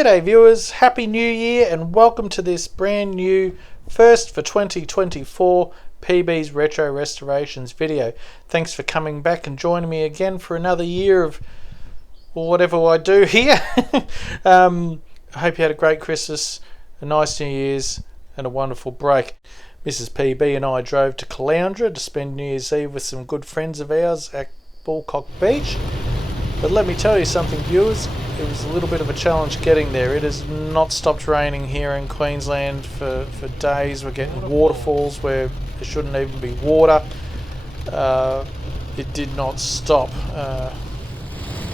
G'day viewers, Happy New Year and welcome to this brand new first for 2024 PB's Retro Restorations video. Thanks for coming back and joining me again for another year of whatever I do here. I hope you had a great Christmas, a nice New Year's and a wonderful break. Mrs. PB and I drove to Caloundra to spend New Year's Eve with some good friends of ours at Bullcock Beach. But let me tell you something, viewers, it was a little bit of a challenge getting there. It has not stopped raining here in Queensland for days. We're getting waterfalls where there shouldn't even be water. It did not stop.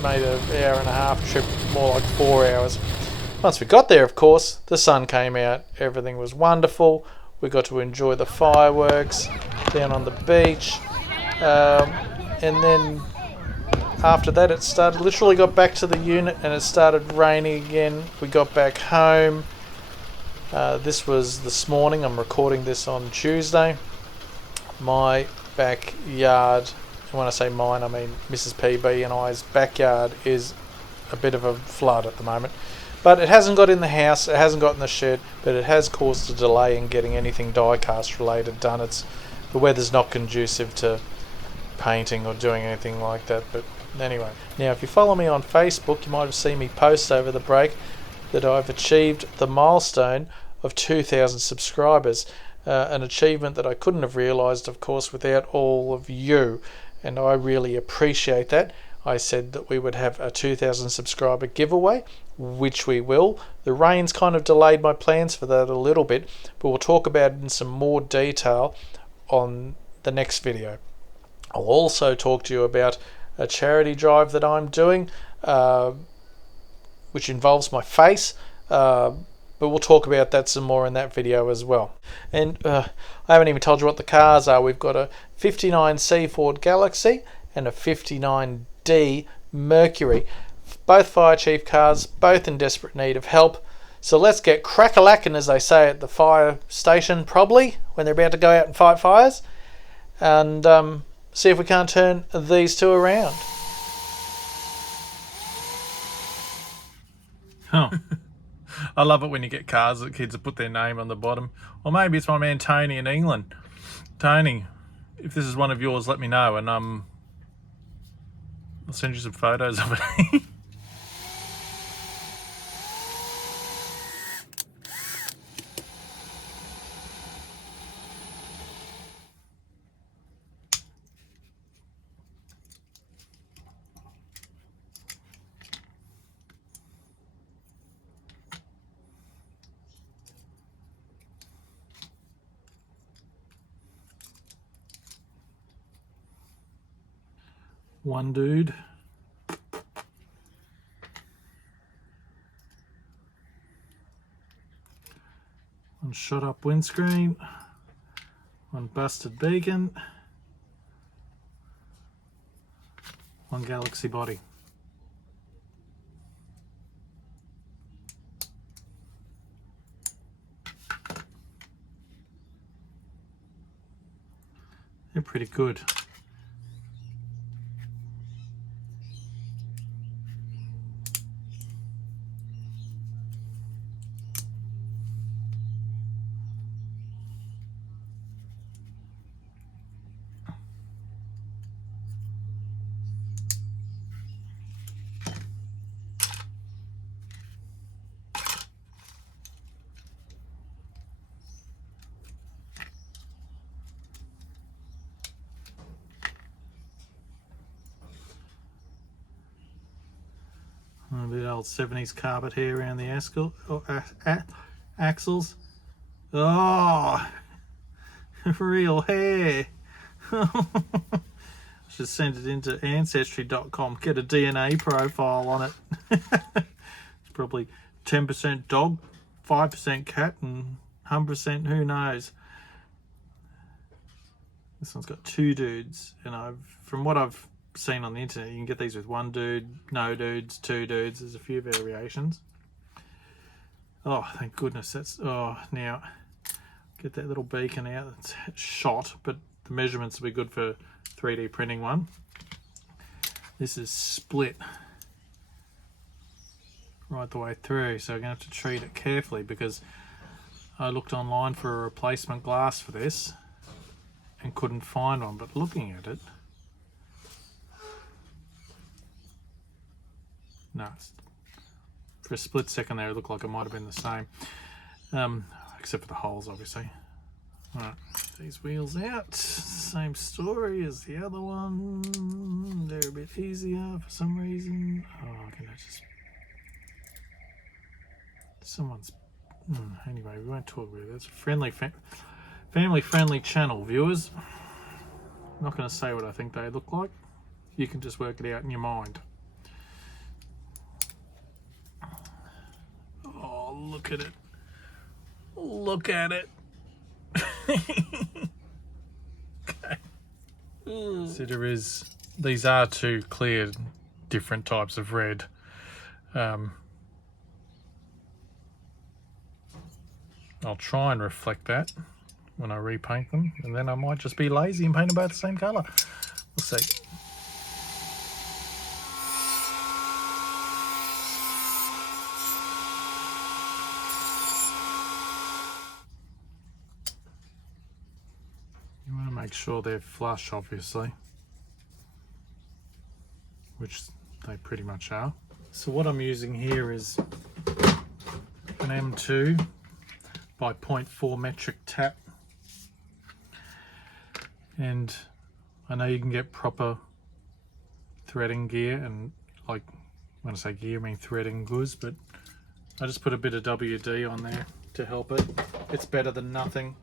Made an hour and a half trip, more like 4 hours. Once we got there, of course, the sun came out. Everything was wonderful. We got to enjoy the fireworks down on the beach. And then after that it started, literally got back to the unit and it started raining again. We got back home. This was this morning. I'm recording this on Tuesday. My backyard, and when I say mine I mean Mrs. PB and I's backyard, is a bit of a flood at the moment. But it hasn't got in the house, it hasn't got in the shed, but it has caused a delay in getting anything die-cast related done. The weather's not conducive to painting or doing anything like that. But anyway, now if you follow me on Facebook, you might have seen me post over the break that I've achieved the milestone of 2,000 subscribers, an achievement that I couldn't have realised, of course, without all of you, and I really appreciate that. I said that we would have a 2,000 subscriber giveaway, which we will. The rain's kind of delayed my plans for that a little bit, but we'll talk about it in some more detail on the next video. I'll also talk to you about a charity drive that I'm doing, which involves my face, but we'll talk about that some more in that video as well. And I haven't even told you what the cars are. We've got a 59C Ford Galaxie and a 59D Mercury, both fire chief cars, both in desperate need of help. So let's get crack-a-lackin', as they say at the fire station, probably when they're about to go out and fight fires, and see if we can't turn these two around. Oh. I love it when you get cars that kids have put their name on the bottom. Or maybe it's my man Tony in England. Tony, if this is one of yours, let me know, and I'll send you some photos of it. One dude. One shot up windscreen. One busted beacon. One Galaxie body. They're pretty good. A bit old 70s carpet hair around the axles. Oh, real hair. Should send it into ancestry.com, get a DNA profile on it. It's probably 10% dog, 5% cat, and 100% who knows. This one's got two dudes, and from what I've seen on the internet, you can get these with one dude, no dudes, two dudes. There's a few variations. Oh, thank goodness. Now get that little beacon out. It's shot, but the measurements will be good for 3D printing one. This is split right the way through, so I'm going to have to treat it carefully, because I looked online for a replacement glass for this and couldn't find one, but looking at it, no, for a split second there it looked like it might have been the same, except for the holes obviously. Alright, these wheels out, same story as the other one, they're a bit easier for some reason. Oh, can I just, someone's, anyway, we won't talk about it. It's a friendly, family-friendly channel, viewers. I'm not going to say what I think they look like. You can just work it out in your mind. Oh, look at it. Look at it. Okay. So these are two clear different types of red. I'll try and reflect that when I repaint them, and then I might just be lazy and paint them both the same colour. We'll see. You want to make sure they're flush, obviously, which they pretty much are. So what I'm using here is an M2 by 0.4 metric tap, and I know you can get proper threading gear, and like when I say gear I mean threading goods, but I just put a bit of WD on there to help it. It's better than nothing.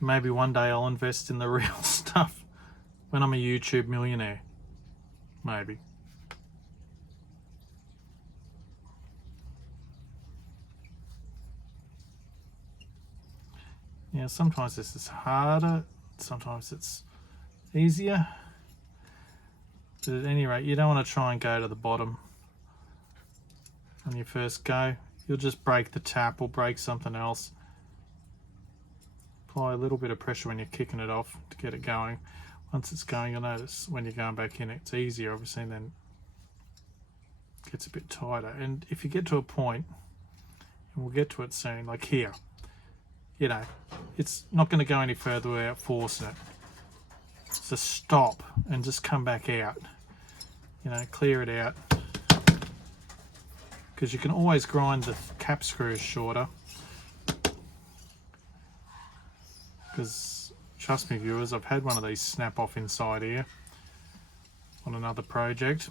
Maybe one day I'll invest in the real stuff when I'm a YouTube millionaire. Maybe. Yeah, sometimes this is harder, sometimes it's easier. But at any rate, you don't want to try and go to the bottom on your first go. You'll just break the tap or break something else. Apply a little bit of pressure when you're kicking it off to get it going. Once it's going, you'll notice when you're going back in, it's easier obviously, and then it gets a bit tighter. And if you get to a point, and we'll get to it soon, like here, you know, it's not going to go any further without forcing it. So stop and just come back out. You know, clear it out. Because you can always grind the cap screws shorter. Because trust me, viewers, I've had one of these snap off inside here on another project,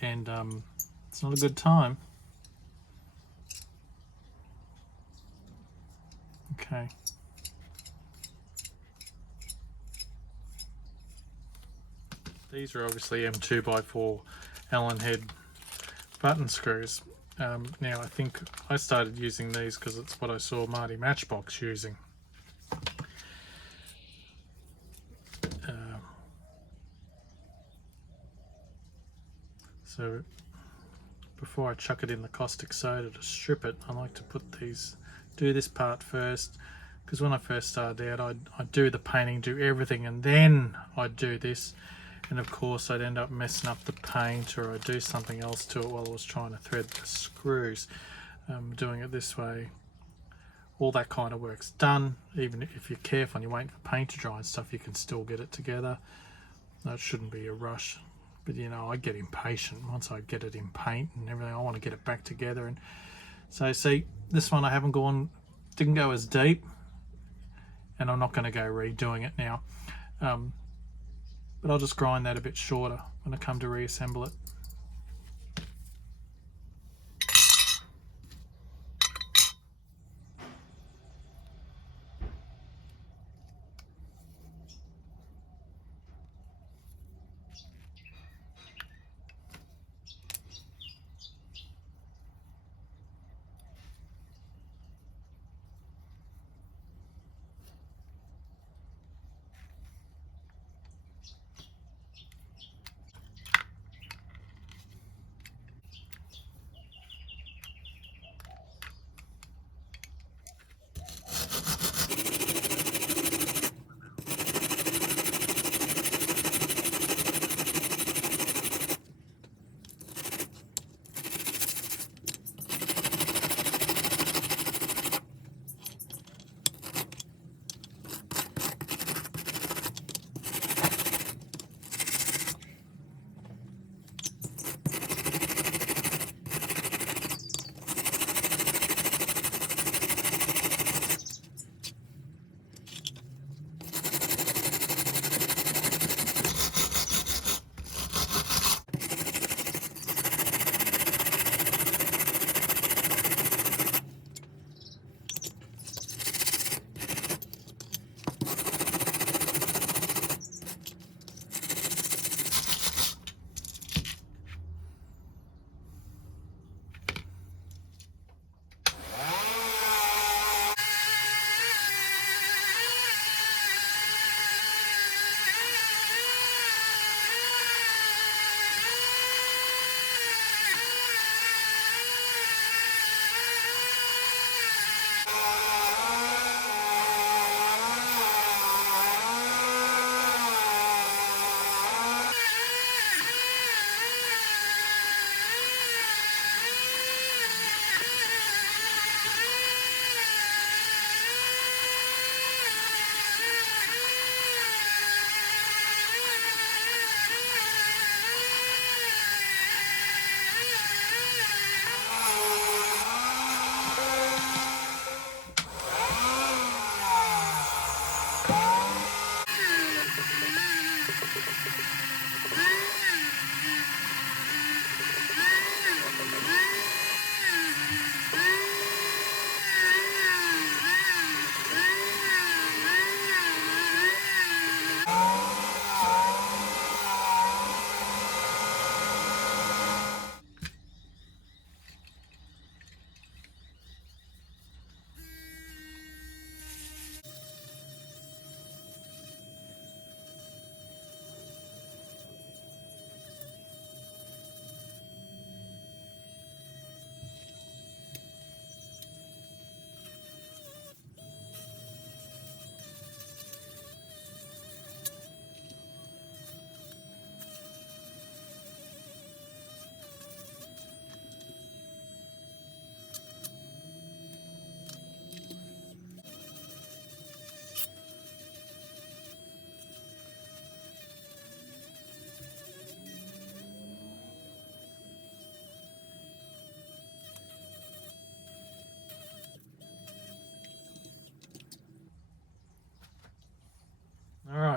and it's not a good time. Okay. These are obviously M2x4 Allen head button screws. Now I think I started using these because it's what I saw Marty Matchbox using. So before I chuck it in the caustic soda to strip it, I like to do this part first, because when I first started out I'd do the painting, do everything, and then I'd do this, and of course I'd end up messing up the paint, or I'd do something else to it while I was trying to thread the screws. Doing it this way, all that kind of work's done. Even if you're careful and you're waiting for paint to dry and stuff, you can still get it together. That shouldn't be a rush. But you know, I get impatient once I get it in paint and everything. I want to get it back together. And so see, this one I didn't go as deep, and I'm not going to go redoing it now. But I'll just grind that a bit shorter when I come to reassemble it.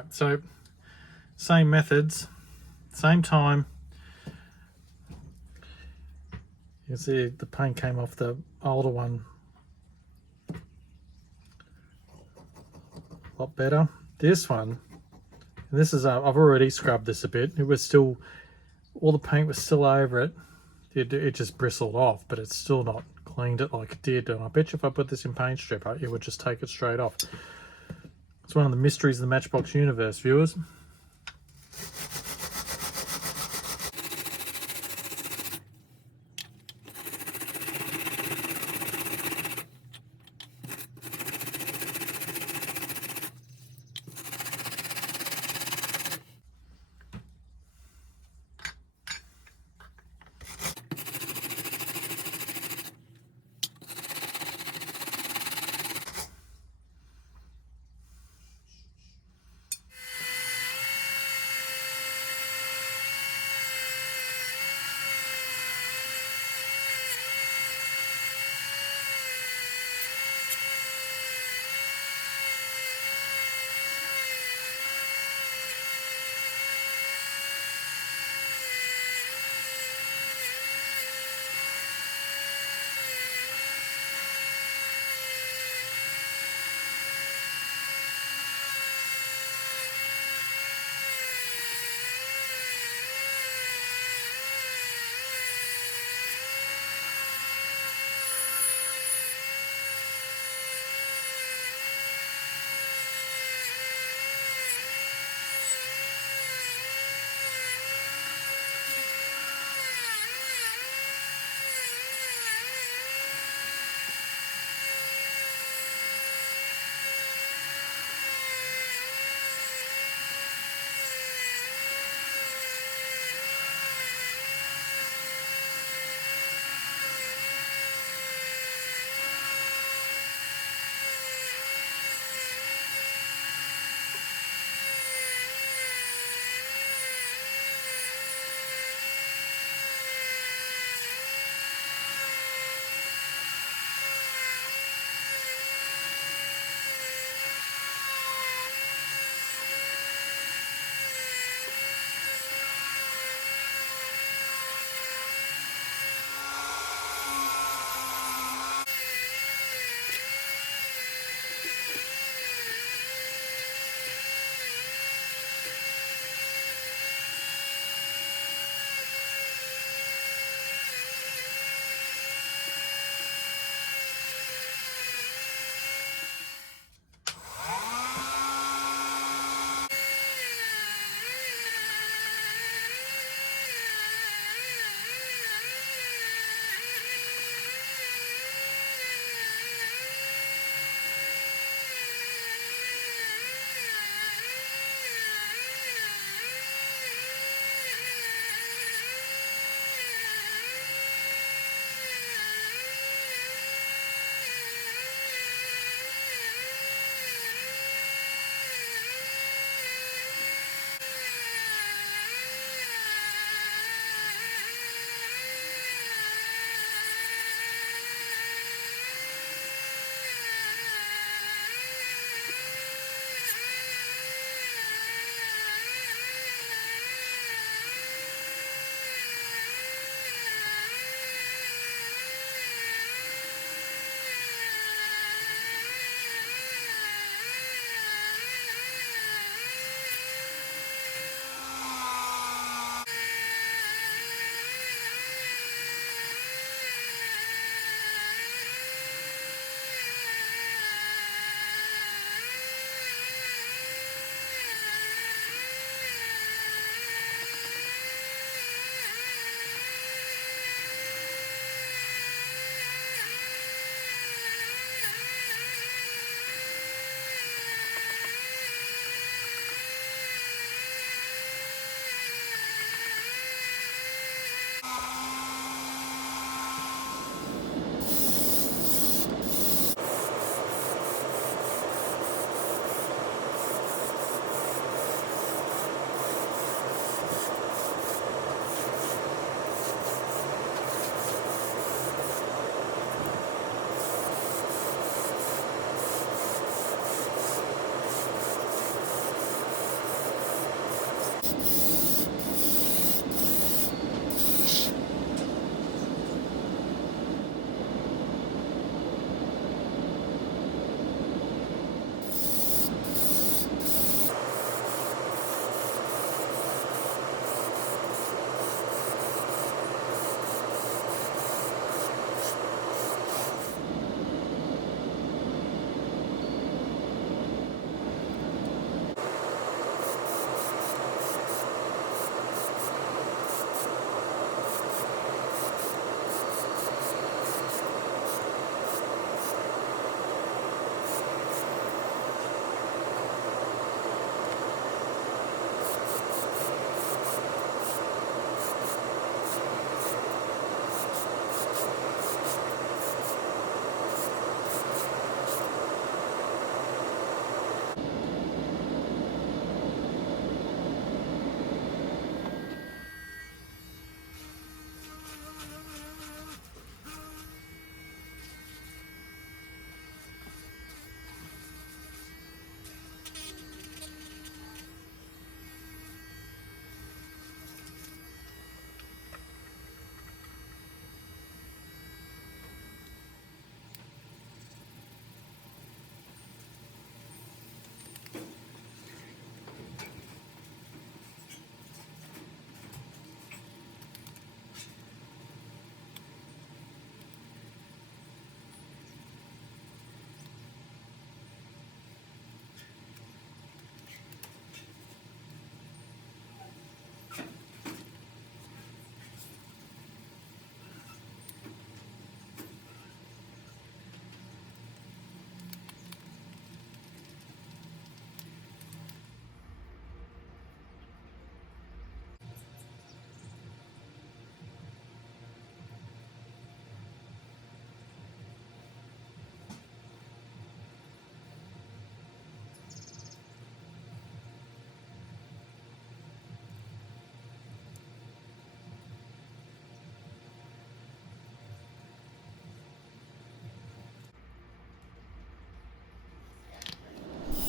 so same methods, same time. You can see the paint came off the older one a lot better. This one, and this is, I've already scrubbed this a bit. It was still, all the paint was still over it. It just bristled off, but it's still not cleaned it like it did. And I bet you if I put this in paint stripper, it would just take it straight off. It's one of the mysteries of the Matchbox universe, viewers.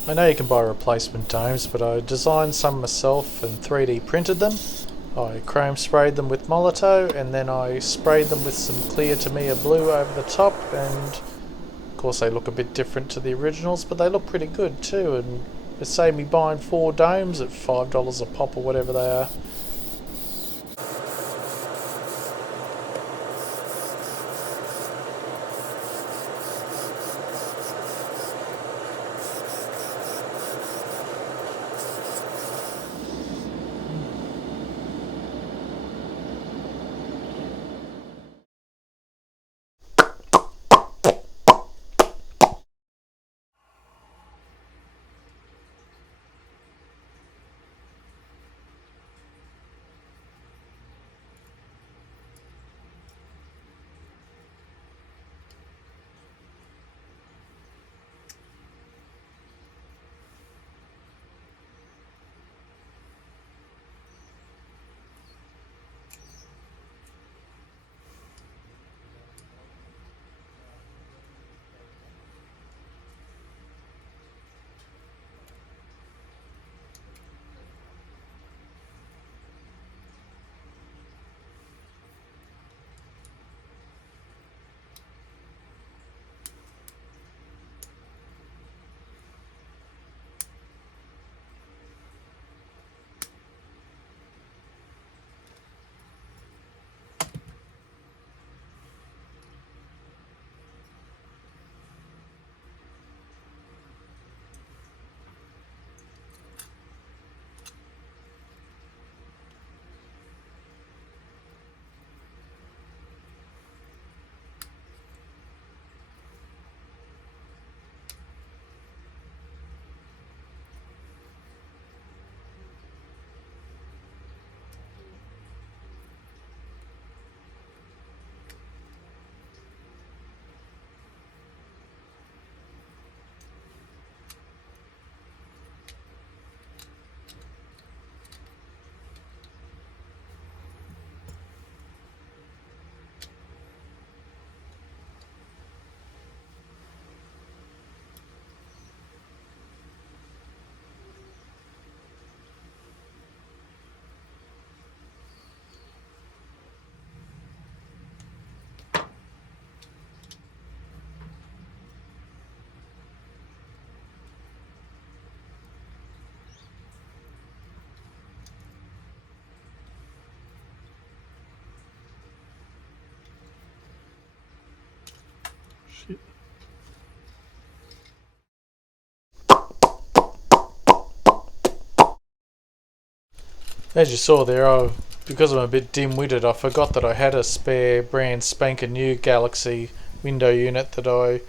I know you can buy replacement domes, but I designed some myself and 3D printed them. I chrome sprayed them with Molito, and then I sprayed them with some clear Tamiya blue over the top, and of course they look a bit different to the originals, but they look pretty good too, and it saved me buying 4 domes at $5 a pop or whatever they are. Shit. As you saw there, because I'm a bit dim-witted, I forgot that I had a spare brand spanking new Galaxie window unit that I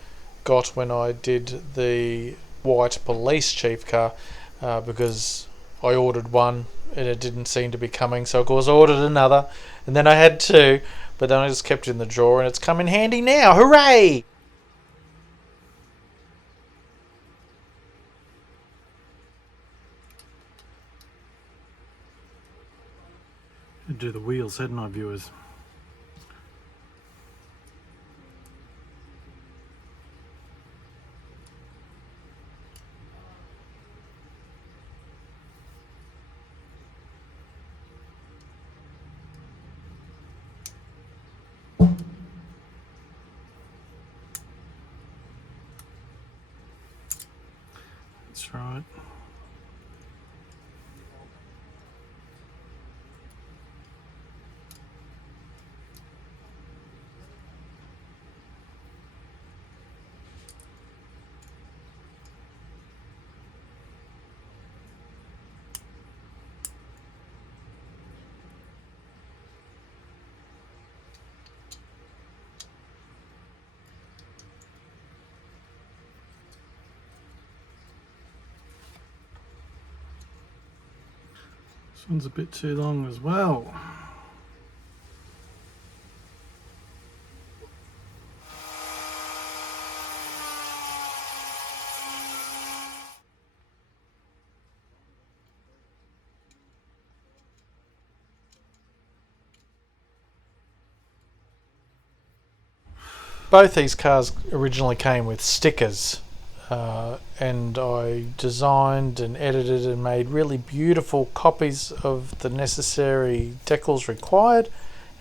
got when I did the white police chief car, because I ordered one and it didn't seem to be coming, so of course I ordered another, and then I had 2, but then I just kept it in the drawer and it's come in handy now. Hooray! I'd do the wheels, hadn't I, viewers? That's right. This one's a bit too long as well. Both these cars originally came with stickers and I designed and edited and made really beautiful copies of the necessary decals required.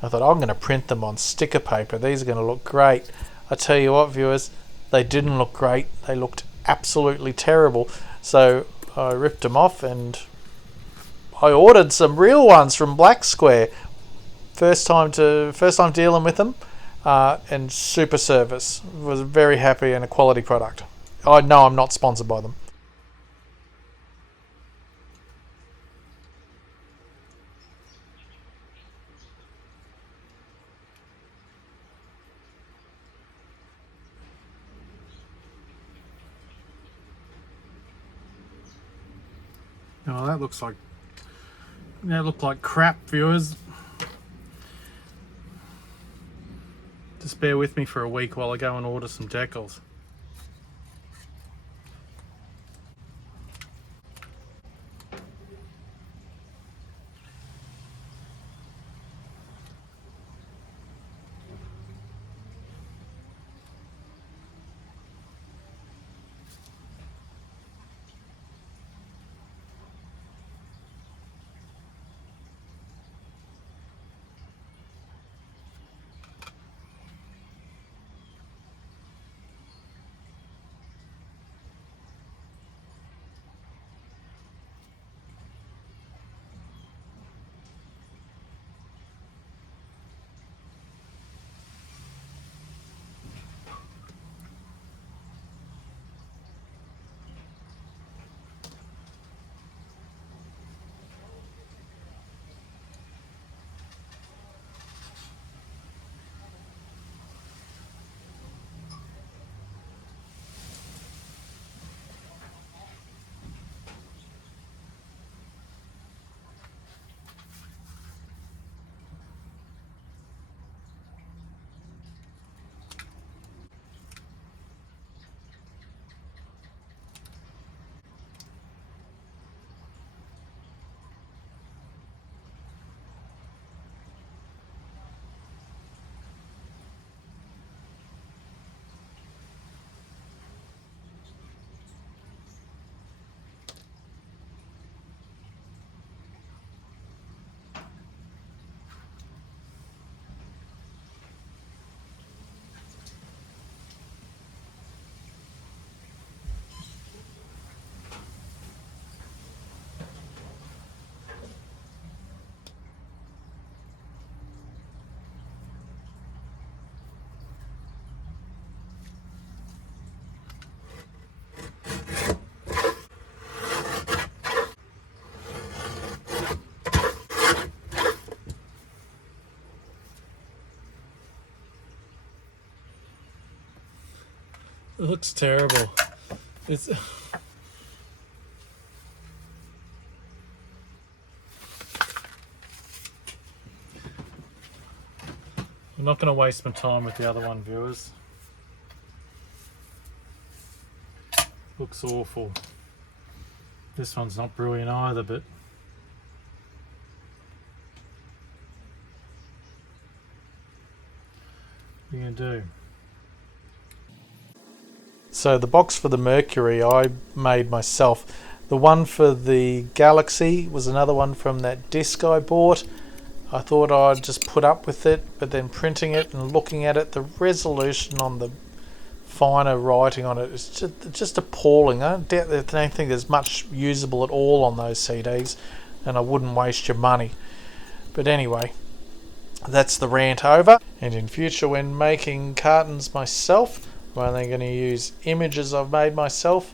I thought, I'm going to print them on sticker paper. These are going to look great. I tell you what, viewers, they didn't look great. They looked absolutely terrible. So I ripped them off and I ordered some real ones from Black Square. First time dealing with them, and super service. Was very happy and a quality product. I know I'm not sponsored by them. Oh, that looked like crap, viewers. Just bear with me for a week while I go and order some decals. It looks terrible. It's I'm not going to waste my time with the other one, viewers. Looks awful. This one's not brilliant either, but what are you going to do? So the box for the Mercury I made myself. The one for the Galaxie was another one from that disc I bought. I thought I'd just put up with it, but then printing it and looking at it, the resolution on the finer writing on it is just appalling. I don't think there's much usable at all on those CDs, and I wouldn't waste your money. But anyway, that's the rant over. And in future, when making cartons myself, I'm only going to use images I've made myself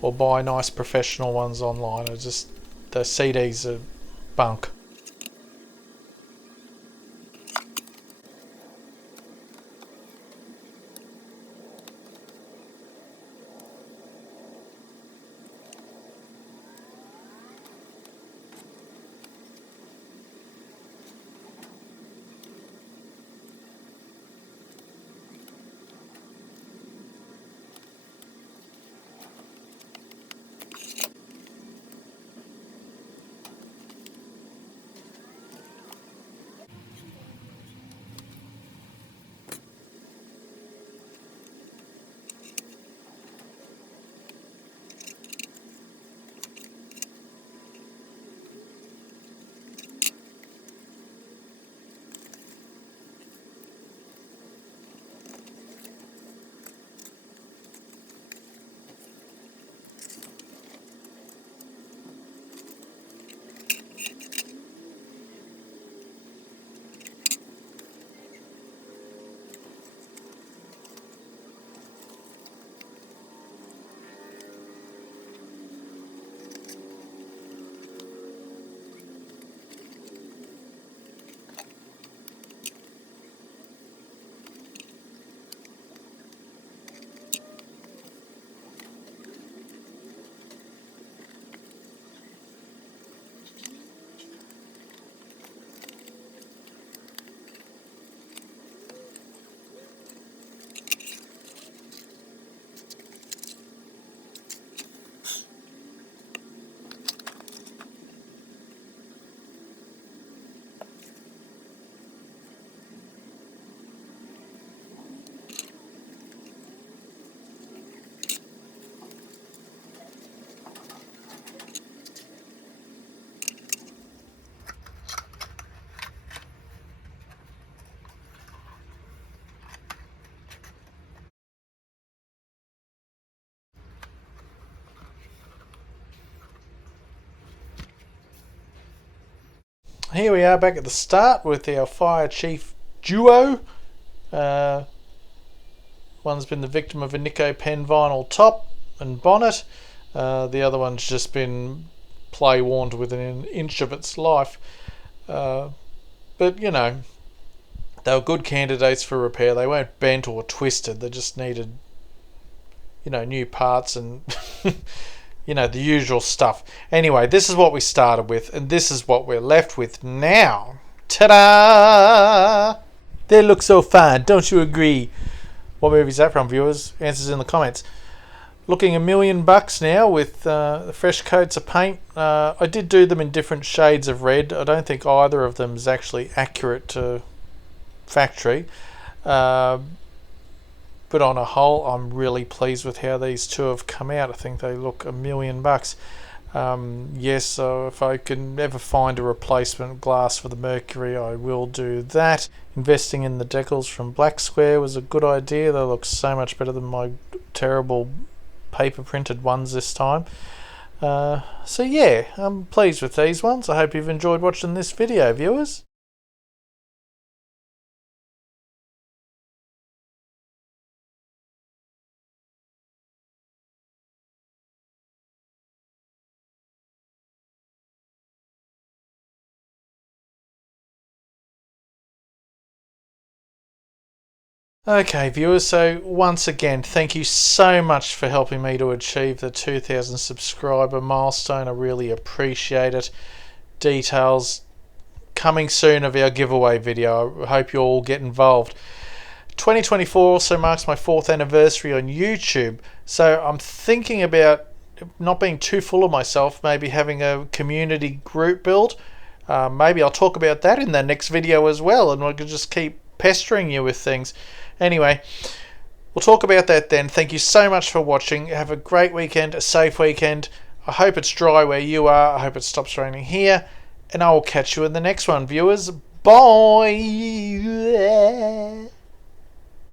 or buy nice professional ones online. The CDs are bunk. Here we are back at the start with our Fire Chief duo. One's been the victim of a Nico Pen vinyl top and bonnet. The other one's just been play-warned within an inch of its life. But, you know, they were good candidates for repair. They weren't bent or twisted. They just needed, you know, new parts and, you know, the usual stuff. Anyway, this is what we started with, and this is what we're left with now. Ta-da! They look so fine, don't you agree? What movie is that from, viewers? Answers in the comments. Looking $1 million now with fresh coats of paint. I did do them in different shades of red. I don't think either of them is actually accurate to factory. But on a whole, I'm really pleased with how these two have come out. I think they look $1 million. Yes, so if I can ever find a replacement glass for the Mercury, I will do that. Investing in the decals from Black Square was a good idea. They look so much better than my terrible paper printed ones this time. So yeah, I'm pleased with these ones. I hope you've enjoyed watching this video, viewers. Okay, viewers, so once again, thank you so much for helping me to achieve the 2,000 subscriber milestone. I really appreciate it. Details coming soon of our giveaway video. I hope you all get involved. 2024 also marks my 4th anniversary on YouTube, so I'm thinking about not being too full of myself, maybe having a community group build. Maybe I'll talk about that in the next video as well, and I can just keep pestering you with things. Anyway, we'll talk about that then. Thank you so much for watching. Have a great weekend, a safe weekend. I hope it's dry where you are. I hope it stops raining here. And I will catch you in the next one, viewers. Bye!